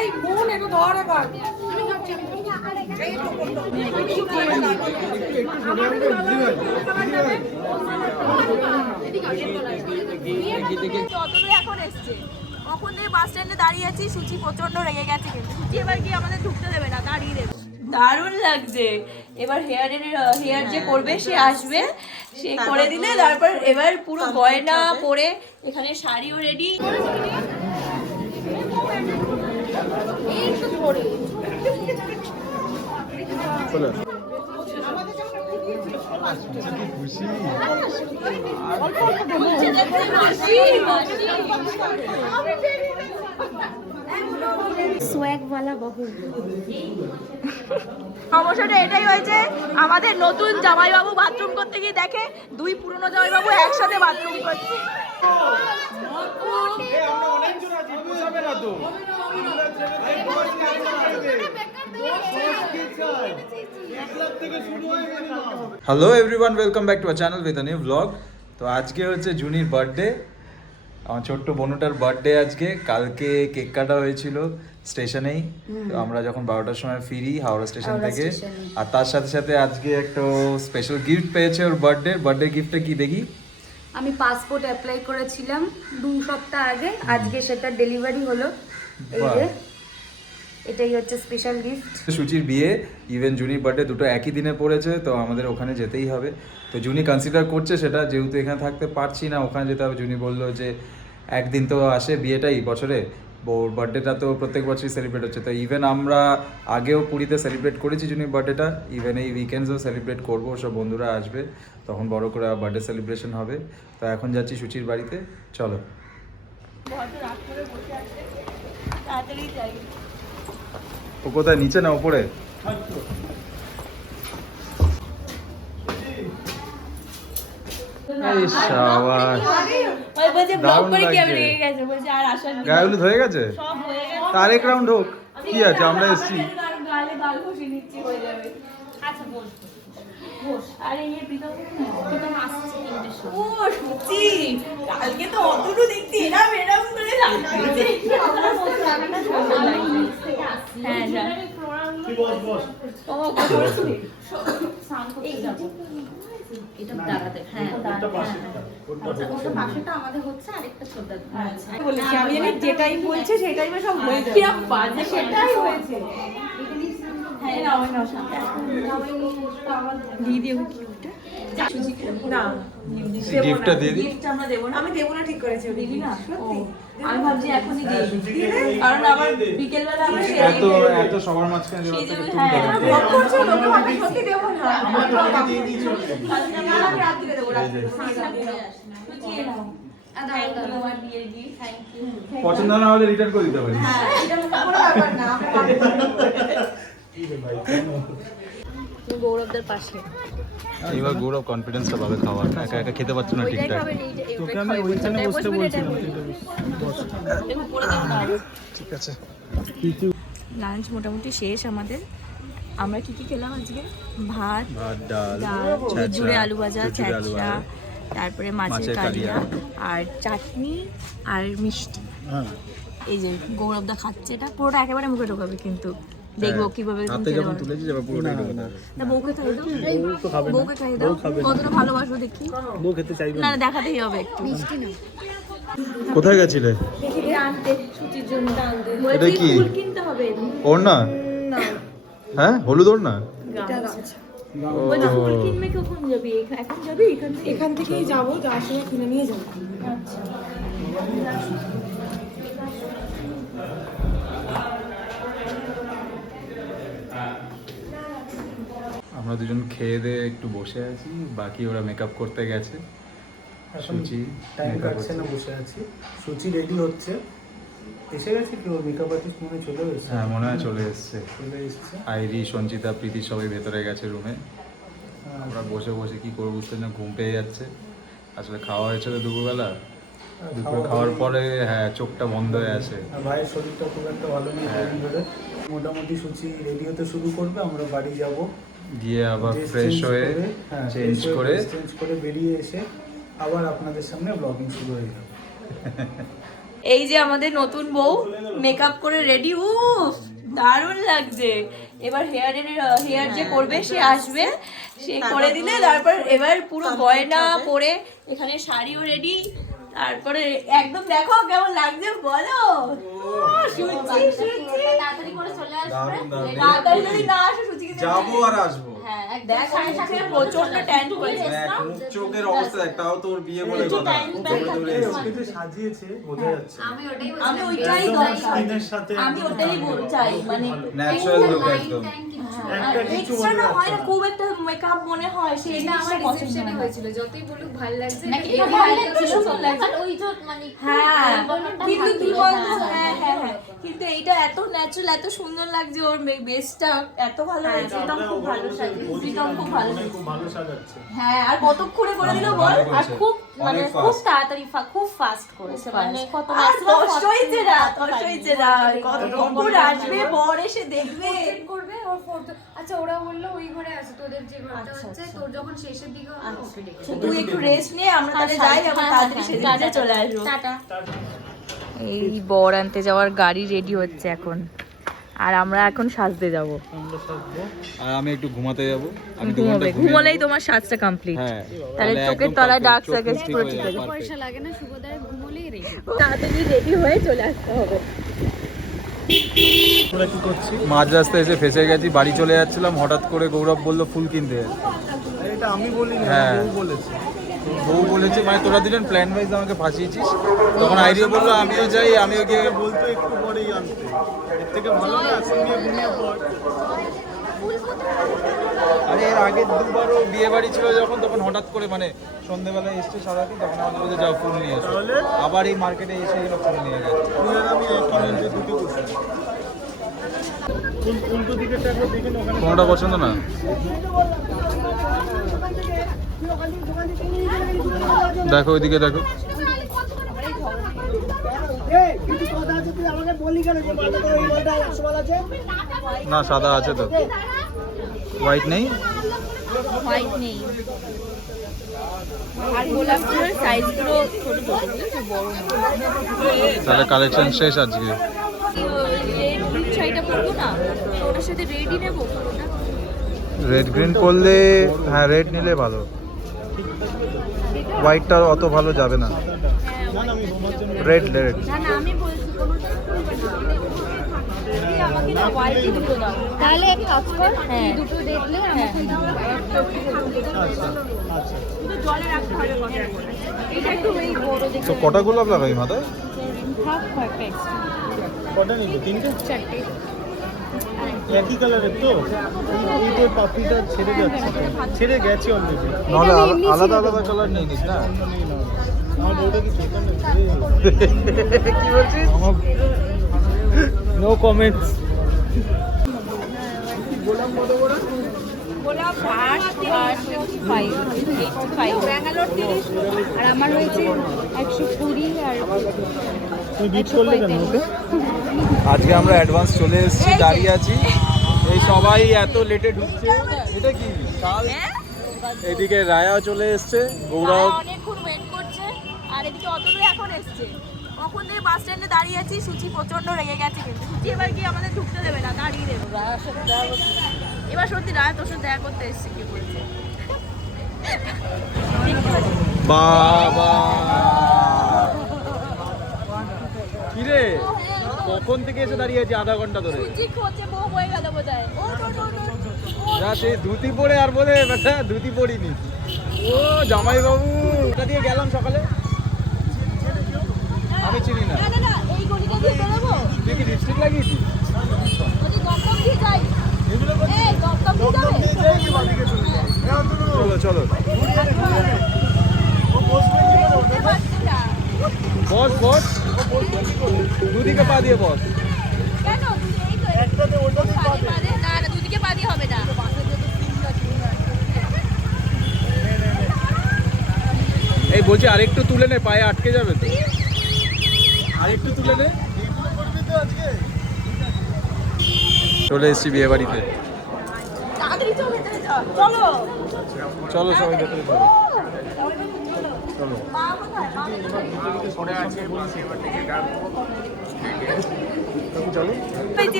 এই বোন এটা ধর এবার। এখন এসছে। কখন থেকে বাস স্ট্যান্ডে দাঁড়িয়ে আছি সুচি প্রচণ্ড রেগে গেছে কিন্তু। সুচি এবার কি আমাদের ঢুকতে দেবে না দাঁড়িয়ে দেবে। দারুণ লাগছে। এবার হেয়ারের হেয়ার যে করবে সে আসবে। সে করে দিলে তারপর এবার পুরো গয়না পরে এখানে শাড়িও রেডি সমস্যাটা এটাই হয়েছে আমাদের নতুন জামাইবাবু বাথরুম করতে গিয়ে দেখে দুই পুরনো জামাইবাবু একসাথে বাথরুম করছে। Hello everyone welcome back to our channel with new blog তো আজকে হচ্ছে জুনির বার্থডে আমার ছোট্ট বোনটার বার্থডে আজকে। কালকে কেক কাটা হয়েছিল স্টেশনেই। তো আমরা যখন বারোটার সময় ফিরি হাওড়া স্টেশন থেকে। আর তার সাথে সাথে আজকে একটা স্পেশাল গিফট পেয়েছে ওর বার্থডে বার্থডে গিফটটা কি দেখি? আমি পাসপোর্ট অ্যাপ্লাই করেছিলাম দু সপ্তাহ আগে। আজকে সেটা ডেলিভারি হলো। এই যে। এটাই হচ্ছে স্পেশাল গিফট সুচির বিয়ে ইভেন জুনির বার্থডে দুটো একই দিনে পড়েছে তো আমাদের ওখানে যেতেই হবে। তো জুনি কনসিডার করছে সেটা যেহেতু এখানে থাকতে পারছি না ওখানে যেতে হবে। জুনি বলল যে একদিন তো আসে বিয়েটাই বছরে। ওর বার্থডেটা তো প্রত্যেক বছরই সেলিব্রেট হচ্ছে। তো ইভেন আমরা আগেও পুরীতে সেলিব্রেট করেছি জুনির বার্থডেটা ইভেন এই উইকেন্ডসও সেলিব্রেট করব সব বন্ধুরা আসবে। তখন বড় করে বার্থডে সেলিব্রেশন হবে। তো এখন যাচ্ছি সুচির বাড়িতে চলো। তাড়াতাড়ি যাই। ও কোথায়? নিচে না ওপরে গায়ে হলুদ হয়ে গেছে? তারেক রাউন্ড হোক। কি আছে? আমরা এসছি। কালকে তো অতটু দেখতে এরম এরম করে লাগছে হ্যাঁ যা ও করেছিলি এই যাব। এটা দাঁড়াতে হ্যাঁ বলেছি আমি জানি যেটাই বলছে সেটাই সব হয়ে যাবে বাজে সেটাই হয়েছে। হ্যাঁ নাও নাও সামনে দিয়ে দিও না। গিফটটা দিয়ে দিই। গিফট আমরা দেবো না। আমি দেবো না ঠিক করেছি দিবি না? আমি ভাবছি এখনই দিই। কারণ আবার বিকেল বেলা আমরা এত এত সবার মাঝখানে তুমি হ্যাঁ, দাও। ভোগ করছ লোকে ভাবে সত্যি আমি দেবো বুঝিয়ে নাও পছন্দ না হলে রিটার্ন করে দিতে পারি হ্যাঁ এটা কোনো ব্যাপার না আমরা তুমি গৌরবদের পাশে। এবার গৌরব কনফিডেন্সটা পাবে খাওয়ার। একা একা খেতে পারছ না ঠিকঠাক? তোকে আমি ওইখানে বসতে বলছিলাম ঠিক আছে। লাঞ্চ মোটামুটি শেষ আমাদের। আমরা কি কি খেলাম আজকে? ভাত ভাত ডাল জুড়ে আলু ভাজা ছ্যাঁচড়া তারপরে মাছের কালিয়া। আর চাটনি আর মিষ্টি। হ্যাঁ। এই যে গৌরবদা খাচ্ছে এটা। পুরোটা একেবারে মুখে ঢোকাবে কিন্তু। দেখব কীভাবে হাতে যখন তুলেছি যাবে পুরোটাই ঢোকে দেবে। না। বউকে খাই দাও বউকে খাই দাও কতটা ভালোবাসো দেখি। বউ খেতে চাইবে না। না দেখাতেই হবে একটু। মিষ্টি না। কোথায় গেছিলে? আনতে সুচির জন্য আনতে। এটা কি? ফুল কিনতে হবে। ওর না। হ্যাঁ হলুদ ওর না এখন যাবি? এখান থেকেই যাব যাওয়ার সময় কিনে নিয়ে যাব। আমরা দুজন খেয়ে দিয়ে একটু বসে আছি বাকি ওরা মেকআপ করতে গেছে। সুচি টাইম কাটছে না বসে আছি। সুচি রেডি হচ্ছে। এসে গেছে কেউ মেকআপ আর্টিস্ট মনে হয় চলে এসেছে? হ্যাঁ মনে হয় চলে এসছে। চলে এসেছে। আইরি সঞ্চিতা প্রীতি সবাই ভেতরে গেছে রুমে হ্যাঁ, আমরা বসে বসে কি করব বুঝতে না ঘুম পেয়ে যাচ্ছে। আসলে খাওয়া হয়েছিল দুপুরবেলা। দুপুরে খাওয়ার পরে হ্যাঁ চোখটা বন্ধ হয়ে আছে। ভাইয়ের শরীরটা খুব একটা ভালো নেই মোটামুটি সুচি রেডি হতে শুরু করবে আমরা বাড়ি যাব। গিয়ে আবার ফ্রেশ হয়ে হ্যাঁ, চেঞ্জ করে চেঞ্জ করে বেরিয়ে এসে আবার আপনাদের সামনে ব্লগিং শুরু হয়ে যাবে। এই যে আমাদের নতুন বউ মেকআপ করে রেডি উফ দারুণ লাগছে। এবার হেয়ারের হেয়ার যে করবে সে আসবে সে করে দিলে তারপর এবার পুরো গয়না পরে এখানে শাড়িও রেডি তারপরে একদম দেখো কেমন লাগছে বলো। সুচি, সুচি। তাড়াতাড়ি করে চলে আসবে। তাড়াতাড়ি যদি না আসে সুচিকে যাব আর আসব। হ্যাঁ দেখ প্রচণ্ড ট্যান চোখের অবস্থা দেখ তাও তোর বিয়ে বলে কথা। চোখে চলে এসেছে। ওকে সাজিয়েছে বোঝা যাচ্ছে। আমি ওটাই আমি ওইটাই দরকার সাথে আমি ওটাই বলতে চাই মানে ন্যাচারাল লুক একদম। এক্সট্রা না হয় না খুব একটা মেকআপ মনে হয় আমার রিসেপশনে হয়েছিল যতই বলুক ভালো লাগছে নাকি ভালো ভালো লাগছে, সুন্দর লাগছে। ওই যে মানে হ্যাঁ কিন্তু কি বলতো হ্যাঁ, হ্যাঁ হ্যাঁ। হ্যাঁ কিন্তু এইটা এত ন্যাচারাল এত সুন্দর লাগছে ওর বেসটা এত ভালো লাগছে এটা খুব ভালো প্রীতম খুব ভালো মানে ভালো সাজাচ্ছে। হ্যাঁ আর কতক্ষণে করে দিল বল? আর খুব মানে খুব তাড়াতাড়ি খুব ফাস্ট করেছে। মানে কত কষ্ট হয়েছে না কষ্ট হয়েছে না। কতক্ষণ আসবে বর এসে দেখবে। করবে ওর photo- আচ্ছা ওরা বলল ওই ঘরে আছে তোদের যে ঘরটা আচ্ছা, হচ্ছে আচ্ছা। তোর যখন শেষের দিকে হবে, ওকে ডেকে তুই একটু রেস্ট নিয়ে আমরা তাহলে যাই আমরা হ্যাঁ, তাড়াতাড়ি হ্যাঁ, চলে আসব। টাটা। এই বর আনতে যাওয়ার গাড়ি রেডি হচ্ছে এখন। আর আমরা এখন সাজতে যাব। আর আমি একটু ঘুমাতে যাব। আমি ঘুমোলেই নেব। তোমার সাজটা কমপ্লিট হ্যাঁ। তাহলে চোখের তলায় পুরো ঠিক যাবে, পয়সা লাগে না ঘুমোলেই রে তাড়াতাড়ি রেডি হয়ে চলে আসতে হবে। আমরা কি করছি? মাঝ রাস্তায় এসে ফেসে গেছি বাড়ি চলে যাচ্ছিলাম হঠাৎ করে গৌরব বলল ফুল কিনতে এটা আমি বলিনি হ্যাঁ। বউ বউ বলেছে মানে তোরা দুজন প্ল্যান ওয়াইজ আমাকে ফাঁসিয়েছিস? তখন আইডিয়া বলল আমিও যাই আমিও গিয়ে বলতো একটু পরেই আনতে। থেকে ভালো না? সঙ্গে ঘুমিয়ে পড়। আরে এর আগে দুবারও বিয়ে বাড়ি ছিল যখন তখন হঠাৎ করে মানে সন্ধ্যেবেলায় এসছে সারাদিন তখন আমাকে বলছে যাও ফুল নিয়ে এসো। আবার এই মার্কেটে এসে এগুলো ফুল নিয়ে গেছে। আমি দুটো কোনোটা পছন্দ না? দেখো ওইদিকে দেখো। না সাদা আছে তো। হোয়াইট নেই? হোয়াইট নেই। আর গোলাপ ফুলের সাইজগুলো ছোট ছোট বুঝেছ বড় না। তাহলে কালেকশন শেষ আজকে। রেড গ্রিন করলে হ্যাঁ রেড নিলে ভালো। হোয়াইটটা অত ভালো যাবে না। রেড রেড না না আমি বলছি কোনোটা এই আমাকে না হোয়াইটই দুটো দাও তাহলে এক কাজ কর হ্যাঁ। দুটো দেখলে আমাকে আচ্ছা। আচ্ছা জলে রাখতে হবে কটা তো গোলাপ লাগাই মাথায়। কটা নিবি তিনটে? একই কালারের তো? এই- তো পাপড়িটা ছেড়ে যাচ্ছে। ছেড়ে গেছে অলরেডি নাহলে আলাদা আলাদা কালার নিয়ে নিস না? কি বলছিস নো কমেন্টস গোলাপ আট আর ফাইভ ব্যাঙ্গালোর তিরিশ আর আমার হয়েছে একশো কুড়ি আর তুই বিট করলে কেন ওকে? আজকে আমরা অ্যাডভান্স চলে এসেছি দাঁড়িয়ে আছি। এই সবাই এত লেটে ঢুকছে। এটা কি? শাল এদিকে রায়া চলে এসছে গৌরব অনেকক্ষণ ওয়েট করছে আর এদিকে অতদূর এখন এসছে কখন থেকে বাস স্ট্যান্ডে দাঁড়িয়ে আছি সুচি প্রচণ্ড রেগে গেছে কিন্তু সুচি এবার কি আমাদের ঢুকতে দেবে না দাঁড়িয়ে দেবে এবার সত্যি রায় তোর সাথে দেখা করতে এসছে কি বলছে বাবা কিরে কখন থেকে এসে দাঁড়িয়ে আছি আধা ঘণ্টা ধরে হয়ে ধুতি পরে আর বলে ধুতি পরিনি ও জামাই বাবু ওটা দিয়ে গেলাম সকালে আমি চিনি না। না না না এই গলিটা দিয়ে বেরোবো? তুই কি লিপস্টিক লাগিয়েছিস? যদি দমদম দিয়ে যাই। এই দমদম দিয়ে যাবে? চলো চলো। বস বস। দুদিকে পা দিয়ে বস। কেন? এই তো একটাতে ওটা পা দে। না না দুদিকে পা দিয়ে হবে না। এই বলছি আরেকটু তুলে নে পায়ে আটকে যাবে তো। আরেকটু তুলে নে চলে এসেছি বিয়ে বাড়িতে। চল চলো। চলো সবাই ভেতরে চলো।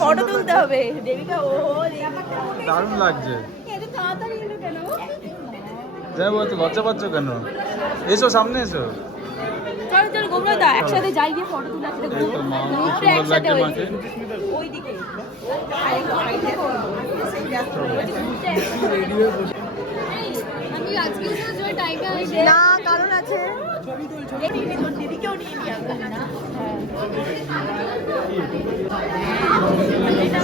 ফটো তুলতে হবে। ও দারুণ লাগছে। যাই বলছো লজ্জা পাচ্ছ কেন? এসো সামনে এসো। চল গোবরা দা একসাথে যাই গিয়ে ফটো তুলে একসাথে এই তো মা, কি গ্রুপটা সুন্দর একসাথে লাগছে ওই মাকে। ওইদিকে। না কারণ আছে। দিদিকেও নিয়ে নিয়ে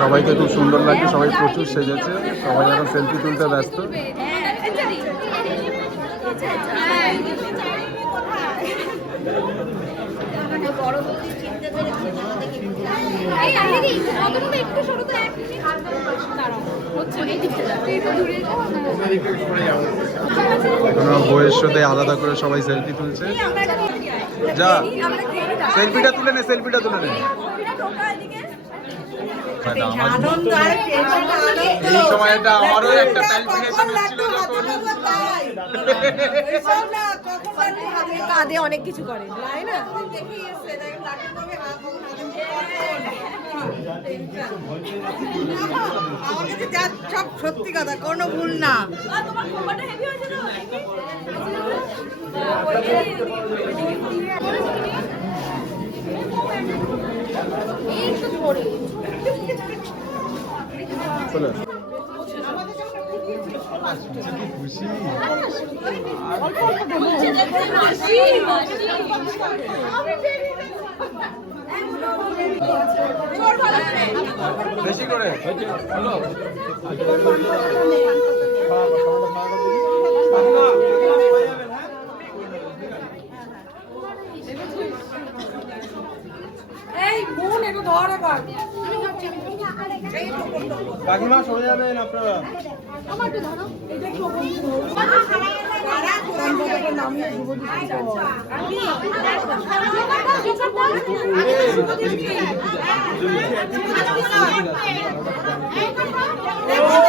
সবাইকে খুব সুন্দর লাগছে সবাই প্রচুর সেজেছে। সবাই এখন সেলফি তুলতে ব্যস্ত। এখন বইয়ের সাথে আলাদা করে সবাই সেলফি তুলছে। যা সেলফিটা তুলে নে সেলফিটা তুলে নে। আনন্দ আর এই সময়টা আমারও একটা প্যালপিটেশন হচ্ছিল যখন। এইসব না কখন কাঁদে অনেক কিছু করে তাই না? সব সত্যি কথা কোনো ভুল না। তোমার খোপাটা হেভি হয়েছে তো চলে মাসি মাসি বেশি করে এই বোন একটু ধর এবার যাবেন আপনারা। একটু কাছাকাছি আসুন একটু কাছাকাছি আসুন হ্যাঁ ভালো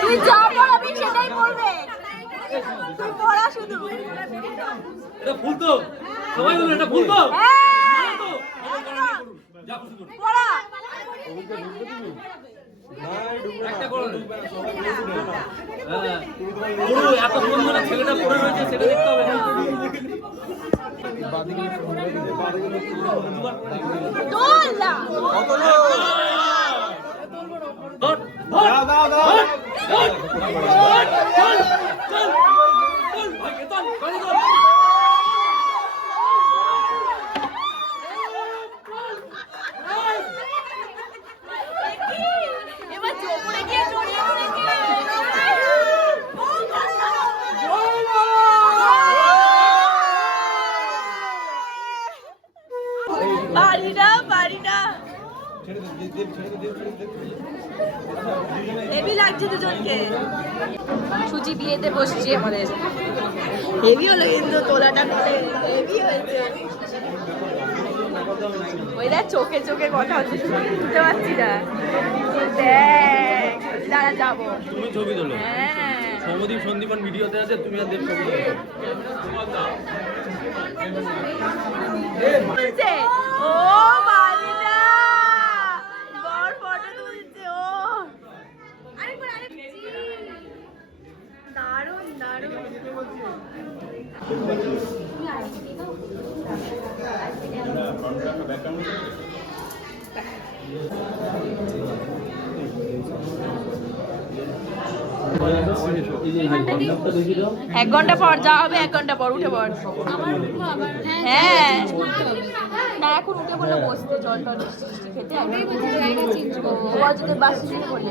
তুই যা পড়াবি সেটাই পড়বে তুই পড়া শুধু। এটা ফুল তো। সবাই বলুন এটা ফুল তো। হ্যাঁ পড়া। ছেলেটা পড়ে রয়েছে সেটা দেখতে হবে দাও দাও দাও ধর, ধর, চল, চল, চল, ভাই, চল, গাড়ি চল। এবার চোপড়ে গিয়ে জড়িয়ে ধরেছে পারি না পারি না হেভি লাগছে দুজনকে বিয়েতে বসছি আমাদের। হেভি হলো কিন্তু তোলাটা হেভি হয়েছে। ওই দেখ চোখে চোখে কথা হচ্ছে বুঝতে পারছি না। দেখ দাঁড়া যাব। তুমি ছবি তোলো। হ্যাঁ। সমদীপ সন্দীপন ভিডিওতে আছে তুমি আর দেব ছবি তোলো। ও বালিনা বর ফটো তুলছে ও আরেকবার আরেকবার দারুণ দারুণ এক ঘণ্টা পর যা হবে এক ঘণ্টা পর উঠে পর হ্যাঁ। না এখন উঠে পড়লে বসতে জল টল খেতে বাসি বলে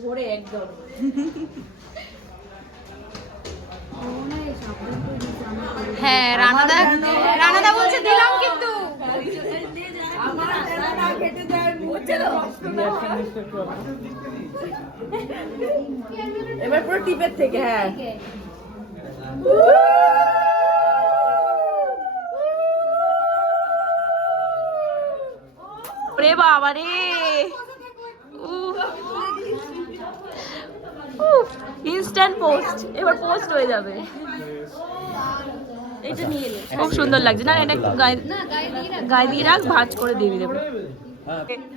ঘোরে একদম হ্যাঁ রানাদা রানাদা বলছে দিলাম কিন্তু। এবার পুরো টিপের থেকে হ্যাঁ। রে বাবা রে ইনস্ট্যান্ট পোস্ট এবার পোস্ট হয়ে যাবে। এটা নিয়ে খুব সুন্দর লাগছে। না এটা একটু গায়ে গায়ে দিয়ে রাখ। ভাঁজ করে দিয়ে দেবে।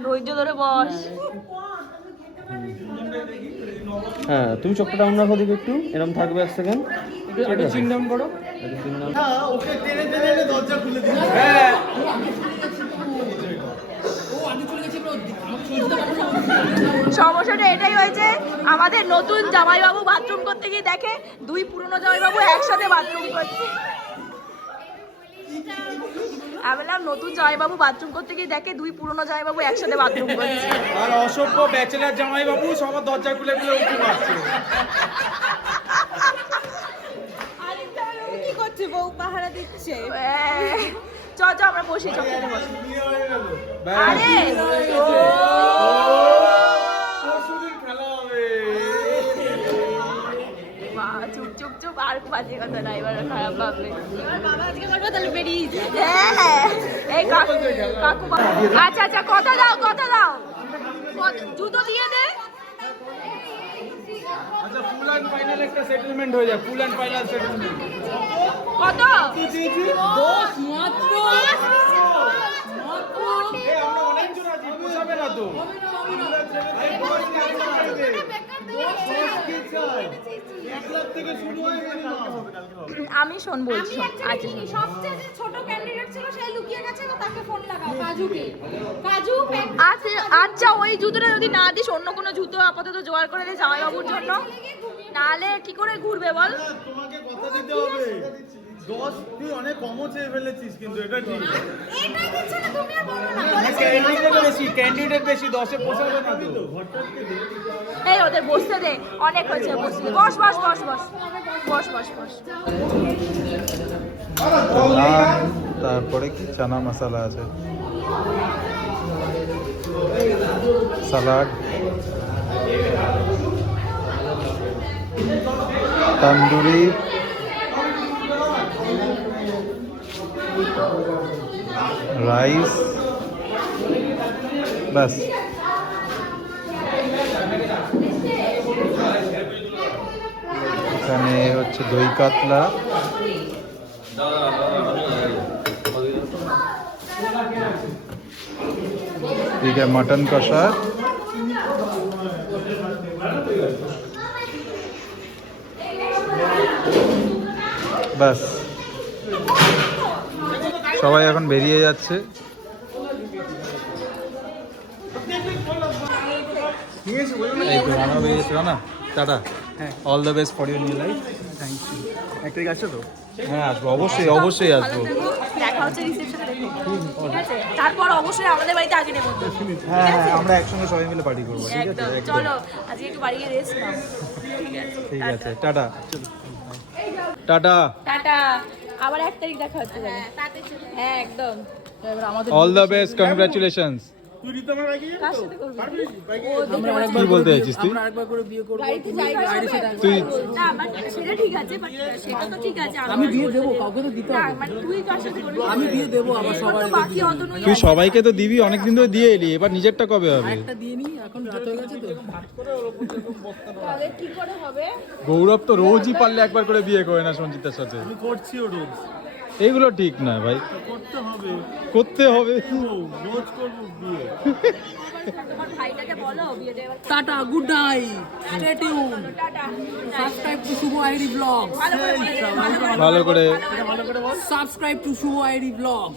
ধৈর্য ধরে বস। হ্যাঁ তুমি চোখটা ডাউন রাখো দিকে একটু। এরকম থাকবে এক সেকেন্ড একটু চিন ডাউন করো ওকে টেনে টেনে দরজা খুলে দিই সমস্যাটা এটাই হয়েছে আমাদের নতুন জামাইবাবু বাথরুম করতে গিয়ে দেখে দুই পুরনো জামাইবাবু একসাথে বাথরুম করছে। আমি বললাম নতুন জামাইবাবু বাথরুম করতে গিয়ে দেখে দুই পুরনো জামাইবাবু একসাথে বাথরুম করছে। আর অসভ্য ব্যাচেলার জামাই বাবু সবার দরজা খুলে খুলে উঠে মারছে। কি করছে? বউ পাহারা দিচ্ছে। চ চ আমরা বসি বসি। আরে চুপ চুপ চুপ, আর বাজে কথা না খারাপ ভাববে। হ্যাঁ কাকু আচ্ছা আচ্ছা কথা দাও কথা দাও। জুতো দিয়ে দে। ফুল অ্যান্ড ফাইনাল সেটেলমেন্ট হয়ে যায় ফুল অ্যান্ড ফাইনাল সেটেলমেন্ট কত? দশ। আমি শোন বলছি আচ্ছা সবচেয়ে ছোট ক্যান্ডিডেট ছিল সে লুকিয়ে গেছে তো তাকে ফোন লাগাও কাজুকে। কাজু আচ্ছা আচ্ছা ওই জুতোটা যদি না দিস অন্য কোনো জুতো আপাতত জোগাড় করে দে জামাইবাবুর জন্য। নাহলে কি করে ঘুরবে বল? তোমাকে কথা দিতে হবে। দশ তুই অনেক কমও চেয়ে ফেলেছিস কিন্তু এটা ঠিক। ক্যান্ডিডেট বেশি ক্যান্ডিডেট বেশি দশে পোষাবে না তো। এই ওদের বসতে দে অনেক হয়েছে বসতে বস বস বস বস। বস বস বস। তারপরে কি? চানা মশলা আছে। সালাড। তন্দুরি। রাইস ব্যাস। এখানে হচ্ছে দই কাতলা। এটা মাটন কষা। ব্যাস। সবাই এখন বেরিয়ে যাচ্ছে। এই তো রানা বেরিয়েছে না? Tata. All the best for your new life thank you একটা আসছো তো? হ্যাঁ আসব। অবশ্যই অবশ্যই আসব। দেখা হচ্ছে রিসেপশনে দেখো ঠিক আছে? তারপর অবশ্যই আমাদের বাড়িতে আগে নেব। হ্যাঁ হ্যাঁ আমরা একসঙ্গে সবাই মিলে পার্টি করব। ঠিক আছে? একদম। একদম। চলো আজকে একটু বাড়ি গিয়ে রেস্ট নাও। ঠিক আছে? ঠিক আছে। টাটা। টাটা। টাটা। আবার এক তারিখ দেখা হচ্ছে জানি। হ্যাঁ একদম। অল দ্য বেস্ট কংগ্রাচুলেশনস তুই রিতমের আগে কার সাথে করবি? কি বলতে চাইছিস তুই তুই না বাট সেটা ঠিক আছে বাট সেটা তো ঠিক আছে আমি দিয়ে দেবো কাউকে তো দিতে হবে। মানে তুই কার সাথে করবি? আমি দিয়ে দেবো আবার সবার বাকি অত তুই সবাইকে তো দিবি অনেকদিন ধরে দিয়ে এলি এবার নিজেরটা কবে হবে? তাহলে কি করে হবে? গৌরব তো রোজই পারলে একবার করে বিয়ে করে না সঞ্জিতার সাথে। করছি ও রোজ। এইগুলো ঠিক নয় ভাই। করতে হবে। করতে রোজ করব বিয়ে। Tata good night stay tune subscribe to Shubho ID blog ভালো করে subscribe to Shubho ID blog